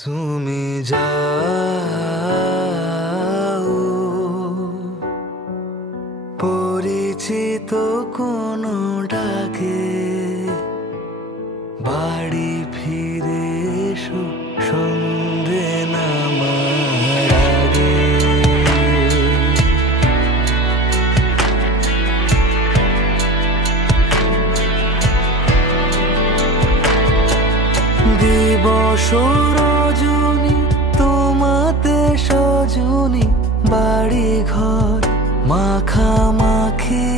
তুমি যাও পরিচিত কোনো ডাকে, বাড়ি ফিরে এসো সন্ধে নামার আগে। দিবস রজনী তোমাতে সজনী, বাড়ি ঘর মাখামাখি,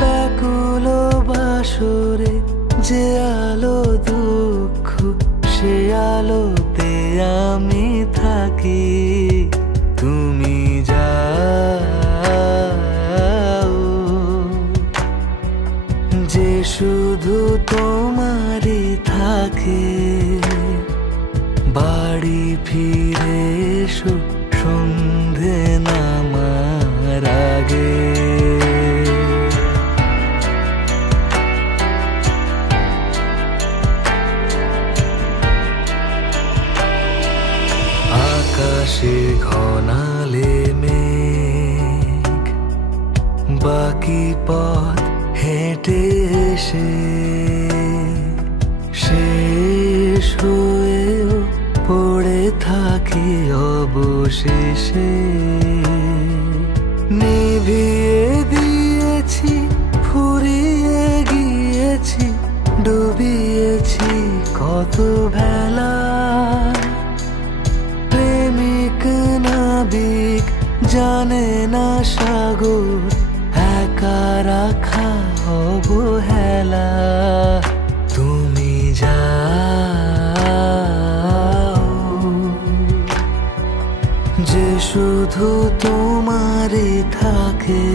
ব্যাকুল বাসরে যে আলো দুঃখ সে আলোতে আমি থাকি। তুমি যাও যে শুধু তোমারই থাকে, বাড়ি ফিরে এসো সন্ধে নামার আগে। আকাশে ঘনালে মেঘ, বাকি পথ হেঁটে এসে শেষ হয়েও পড়ে থাকি অবশেষে। নিভিয়ে দিয়েছি, ফুরিয়ে গিয়েছি, ডুবিয়েছি কত বেলা। প্রেমিক নাবিক জানে না সাগর, একা রাখা অবহেলা। তুমি যাও যে শুধু তোমারই থাকে,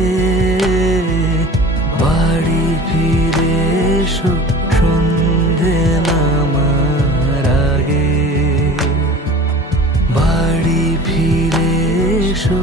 বাড়ি ফিরে এসো সন্ধে নামার আগে। বাড়ি ফিরে এসো।